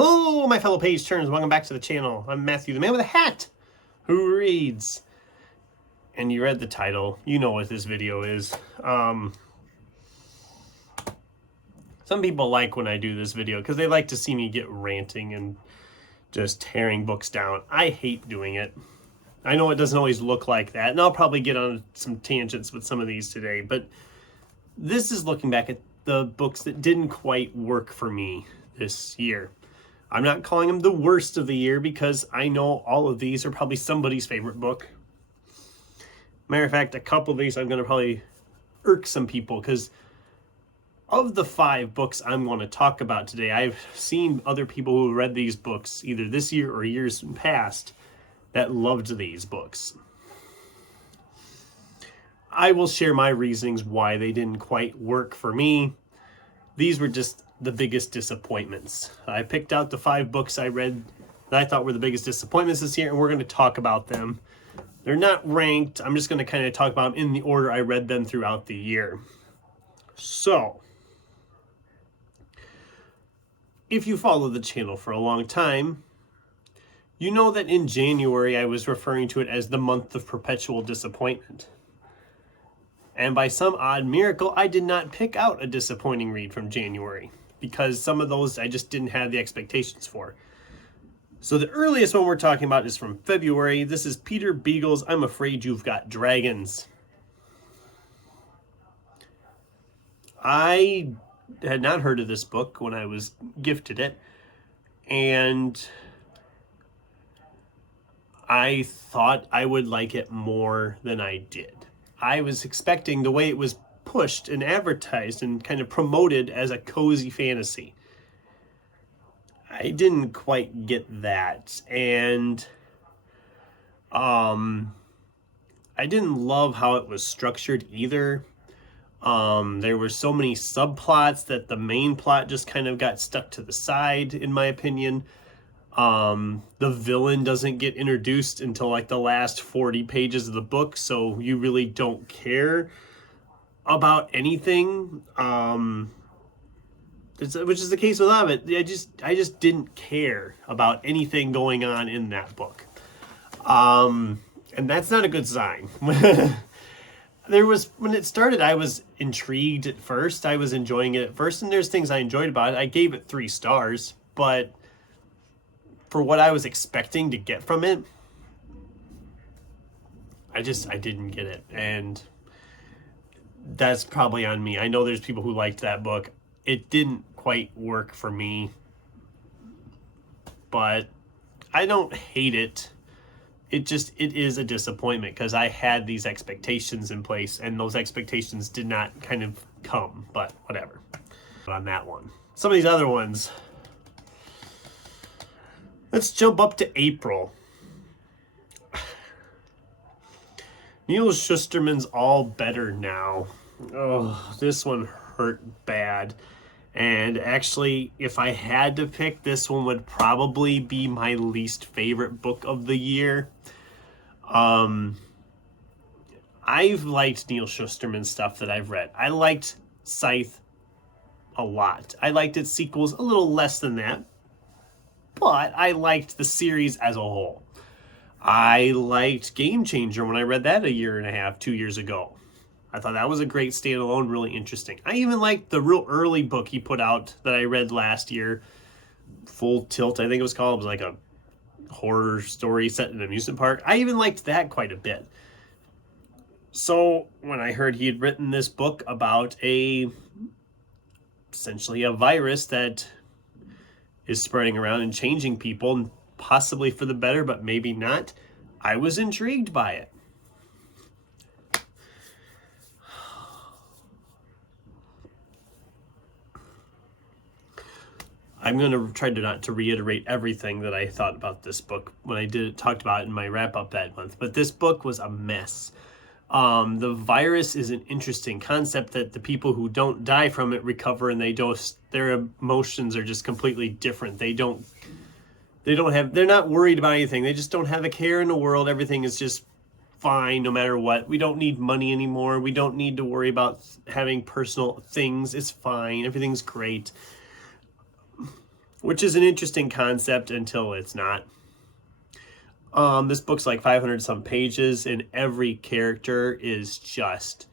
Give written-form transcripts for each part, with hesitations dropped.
Hello, my fellow page turners. Welcome back to the channel. I'm Matthew, the man with a hat, who reads. And you read the title. You know what this video is. Some people like when I do this video because they like to see me get ranting and just tearing books down. I hate doing it. I know it doesn't always look like that, and I'll probably get on some tangents with some of these today, but this is looking back at the books that didn't quite work for me this year. I'm not calling them the worst of the year because I know all of these are probably somebody's favorite book. Matter of fact, a couple of these I'm going to probably irk some people because of the 5 books I'm going to talk about today, I've seen other people who read these books either this year or years past that loved these books. I will share my reasonings why they didn't quite work for me. These were just the biggest disappointments. I picked out the 5 books I read that I thought were the biggest disappointments this year, and we're going to talk about them. They're not ranked. I'm just going to kind of talk about them in the order I read them throughout the year. So, if you follow the channel for a long time, you know that in January I was referring to it as the month of perpetual disappointment. And by some odd miracle, I did not pick out a disappointing read from January because some of those I just didn't have the expectations for. So the earliest one we're talking about is from February. This is Peter Beagle's I'm Afraid You've Got Dragons. I had not heard of this book when I was gifted it, and I thought I would like it more than I did. I was expecting the way it was pushed and advertised and kind of promoted as a cozy fantasy. I didn't quite get that, and I didn't love how it was structured either. There were so many subplots that the main plot just kind of got stuck to the side, in my opinion. The villain doesn't get introduced until like the last 40 pages of the book, so you really don't care about anything. Which is the case with Hobbit. I just didn't care about anything going on in that book. And that's not a good sign. When it started, I was intrigued at first. I was enjoying it at first, and there's things I enjoyed about it. I gave it 3 stars, but for what I was expecting to get from it, I didn't get it, and that's probably on me. I know there's people who liked that book. It didn't quite work for me, but I don't hate it. It is a disappointment because I had these expectations in place, and those expectations did not kind of come, but whatever. On that one. Some of these other ones. Let's jump up to April. Neil Shusterman's All Better Now. Oh, this one hurt bad. And actually, if I had to pick, this one would probably be my least favorite book of the year. I've liked Neil Shusterman's stuff that I've read. I liked Scythe a lot. I liked its sequels a little less than that, but I liked the series as a whole. I liked Game Changer when I read that 1.5 2 years ago. I thought that was a great standalone, really interesting. I even liked the real early book he put out that I read last year, Full Tilt, I think it was called. It was like a horror story set in an amusement park. I even liked that quite a bit. So when I heard he had written this book about essentially a virus that is spreading around and changing people, possibly for the better, but maybe not, I was intrigued by it. I'm going to try to not to reiterate everything that I thought about this book when I talked about it in my wrap-up that month, but this book was a mess. The virus is an interesting concept that the people who don't die from it recover, and their emotions are just completely different. They're not worried about anything. They just don't have a care in the world. Everything is just fine no matter what. We don't need money anymore. We don't need to worry about having personal things. It's fine. Everything's great. which is an interesting concept until it's not. This book's like 500 some pages, and every character is just,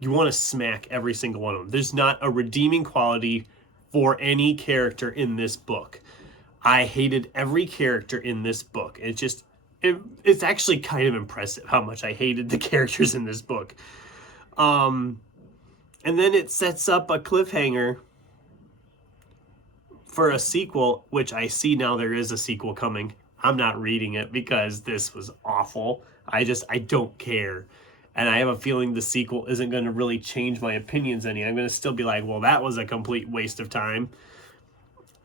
you want to smack every single one of them. There's not a redeeming quality for any character in this book. I hated every character in this book. It's actually kind of impressive how much I hated the characters in this book. And then it sets up a cliffhanger for a sequel, which I see now there is a sequel coming. I'm not reading it because this was awful. I don't care. And I have a feeling the sequel isn't going to really change my opinions any. I'm going to still be like, well, that was a complete waste of time.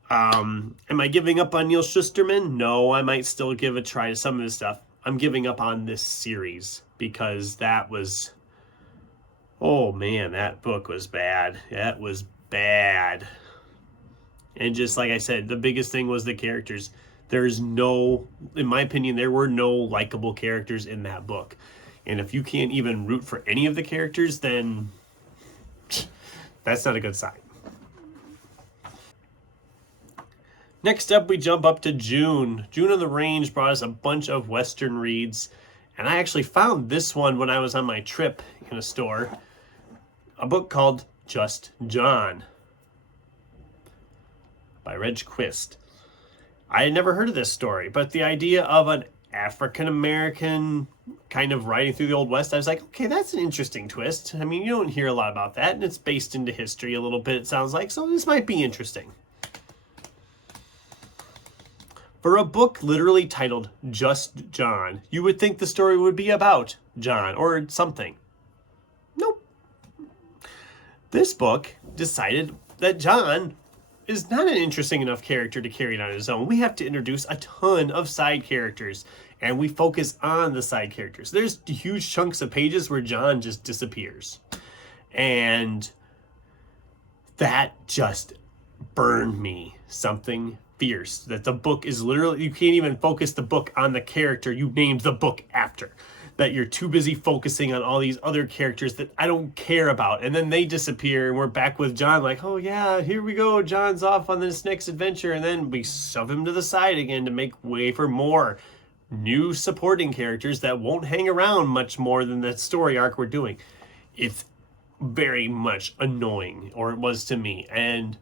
Am I giving up on Neil Shusterman? No, I might still give a try to some of his stuff. I'm giving up on this series because that was, oh man, that book was bad. That was bad. And just like I said, the biggest thing was the characters. There's no, in my opinion, there were no likable characters in that book. And if you can't even root for any of the characters, then that's not a good sign. Next up, we jump up to June. June on the Range brought us a bunch of Western reads. And I actually found this one when I was on my trip in a store. A book called Just John by Reg Quist. I had never heard of this story, but the idea of an African-American kind of riding through the Old West, I was like, okay, that's an interesting twist. I mean, you don't hear a lot about that, and it's based into history a little bit, it sounds like, so this might be interesting. For a book literally titled Just John, you would think the story would be about John or something. Nope. This book decided that John is not an interesting enough character to carry it on his own. We have to introduce a ton of side characters, and we focus on the side characters. There's huge chunks of pages where John just disappears. And that just burned me something fierce. That the book is literally, you can't even focus the book on the character you named the book after. That you're too busy focusing on all these other characters that I don't care about. And then they disappear and we're back with John like, oh yeah, here we go. John's off on this next adventure. And then we shove him to the side again to make way for more new supporting characters that won't hang around much more than the story arc we're doing. It's very much annoying, or it was to me. And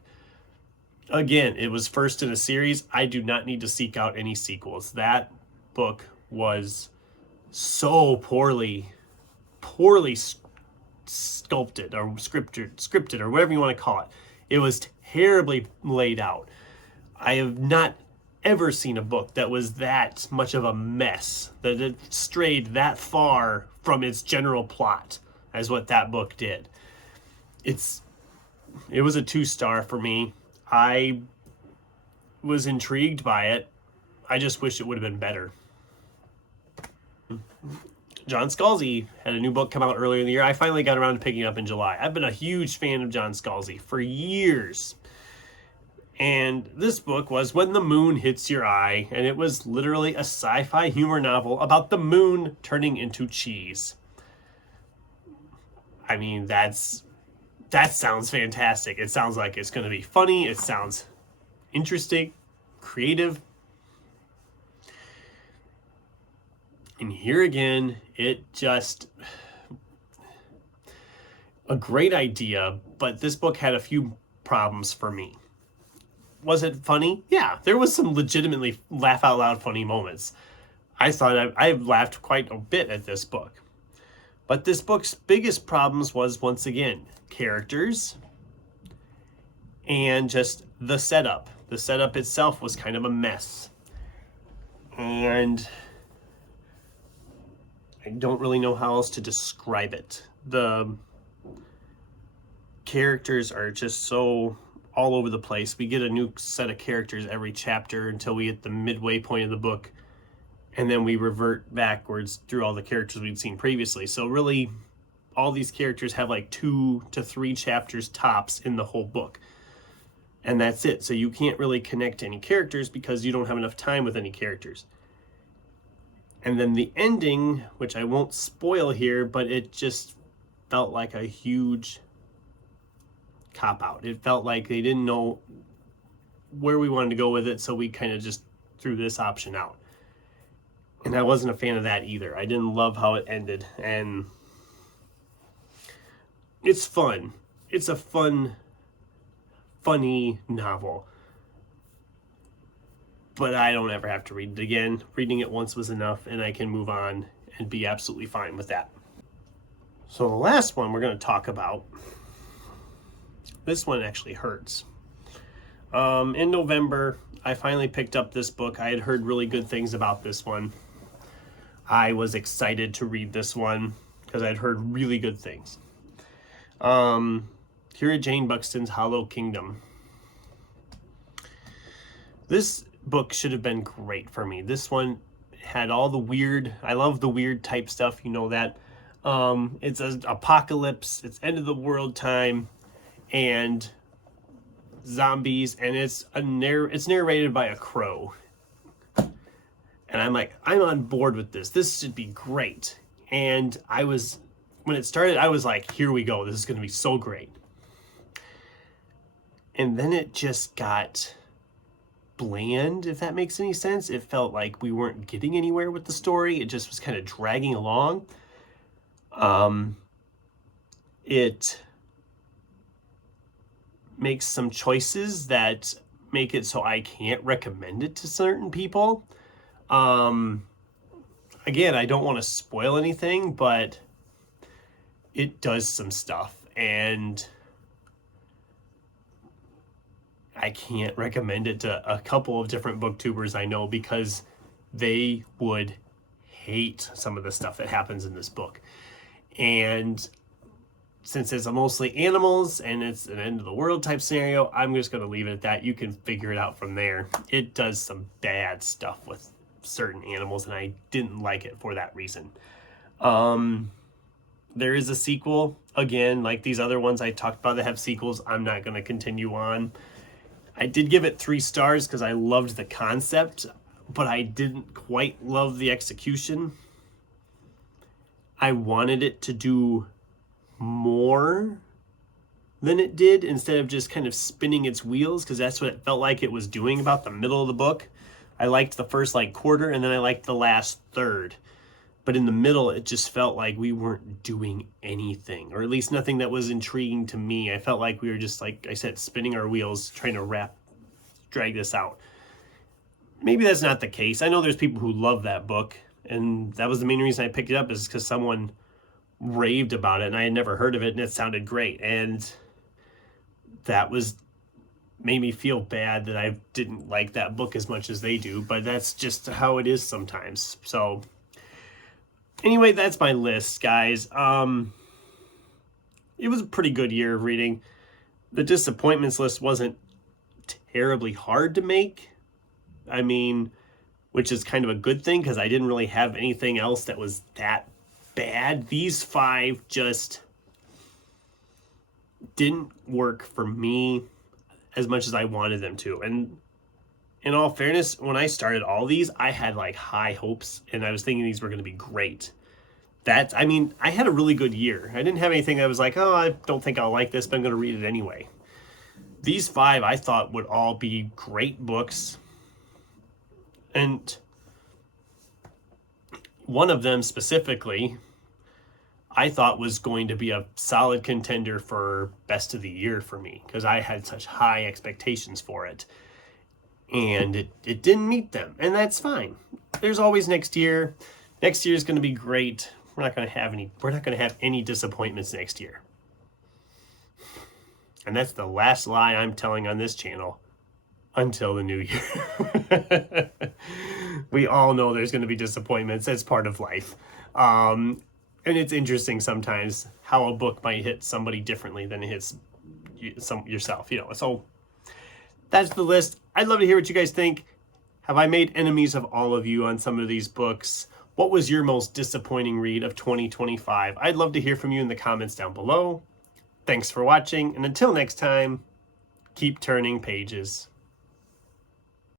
again, it was first in a series. I do not need to seek out any sequels. That book was so poorly sculpted or scripted or whatever you want to call it. It was terribly laid out. I have not ever seen a book that was that much of a mess, that it strayed that far from its general plot as what that book did. It was a 2-star for me. I was intrigued by it. I just wish it would have been better. John Scalzi had a new book come out earlier in the year. I finally got around to picking it up in July. I've been a huge fan of John Scalzi for years. And this book was When the Moon Hits Your Eye, and it was literally a sci-fi humor novel about the moon turning into cheese. I mean, that sounds fantastic. It sounds like it's going to be funny. It sounds interesting, creative. And here again, it just, a great idea, but this book had a few problems for me. Was it funny? Yeah, there was some legitimately laugh out loud funny moments. I thought I laughed quite a bit at this book. But this book's biggest problems was, once again, characters and just the setup. The setup itself was kind of a mess. And I don't really know how else to describe it. The characters are just so all over the place. We get a new set of characters every chapter until we hit the midway point of the book, and then we revert backwards through all the characters we'd seen previously. So really, all these characters have like 2 to 3 chapters tops in the whole book. And that's it. So you can't really connect to any characters because you don't have enough time with any characters. And then the ending, which I won't spoil here, but it just felt like a huge cop-out. It felt like they didn't know where we wanted to go with it, so we kind of just threw this option out. And I wasn't a fan of that either. I didn't love how it ended. And it's fun. It's a funny novel. But I don't ever have to read it again. Reading it once was enough, and I can move on and be absolutely fine with that. So the last one we're going to talk about, this one actually hurts. In November, I finally picked up this book. I had heard really good things about this one. I was excited to read this one because I'd heard really good things. Here at Jane Buxton's Hollow Kingdom. This book should have been great for me. This one had all the weird, I love the weird type stuff, you know that. It's an apocalypse, it's end of the world time, and zombies, and it's narrated by a crow. And I'm like, I'm on board with this. This should be great. And when it started, I was like, here we go. This is going to be so great. And then it just got bland, if that makes any sense. It felt like we weren't getting anywhere with the story. It just was kind of dragging along. It makes some choices that make it so I can't recommend it to certain people. Again, I don't want to spoil anything, but it does some stuff, and I can't recommend it to a couple of different booktubers I know because they would hate some of the stuff that happens in this book. And since it's mostly animals and it's an end of the world type scenario, I'm just going to leave it at that. You can figure it out from there. It does some bad stuff with certain animals, and I didn't like it for that reason. There is a sequel. Again, like these other ones I talked about that have sequels, I'm not going to continue on. I did give it 3 stars because I loved the concept, but I didn't quite love the execution. I wanted it to do more than it did instead of just kind of spinning its wheels, because that's what it felt like it was doing about the middle of the book. I liked the first quarter, and then I liked the last third. But in the middle, it just felt like we weren't doing anything, or at least nothing that was intriguing to me. I felt like we were just, like I said, spinning our wheels, trying to drag this out. Maybe that's not the case. I know there's people who love that book, and that was the main reason I picked it up, is because someone raved about it, and I had never heard of it, and it sounded great. And that made me feel bad that I didn't like that book as much as they do, but that's just how it is sometimes. So anyway, that's my list, guys. It was a pretty good year of reading. The disappointments list wasn't terribly hard to make. I mean, which is kind of a good thing because I didn't really have anything else that was that bad. These 5 just didn't work for me as much as I wanted them to. And in all fairness, when I started all these, I had high hopes, and I was thinking these were going to be great. I had a really good year. I didn't have anything that was like, oh, I don't think I'll like this, but I'm going to read it anyway. These 5 I thought would all be great books. And one of them specifically, I thought was going to be a solid contender for best of the year for me, because I had such high expectations for it. And it didn't meet them, and that's fine. There's always next year. Next year is going to be great. We're not going to have any disappointments next year. And that's the last lie I'm telling on this channel until the new year. We all know there's going to be disappointments. That's part of life. And it's interesting sometimes how a book might hit somebody differently than it hits yourself, So that's the list. I'd love to hear what you guys think. Have I made enemies of all of you on some of these books? What was your most disappointing read of 2025? I'd love to hear from you in the comments down below. Thanks for watching, and until next time, keep turning pages.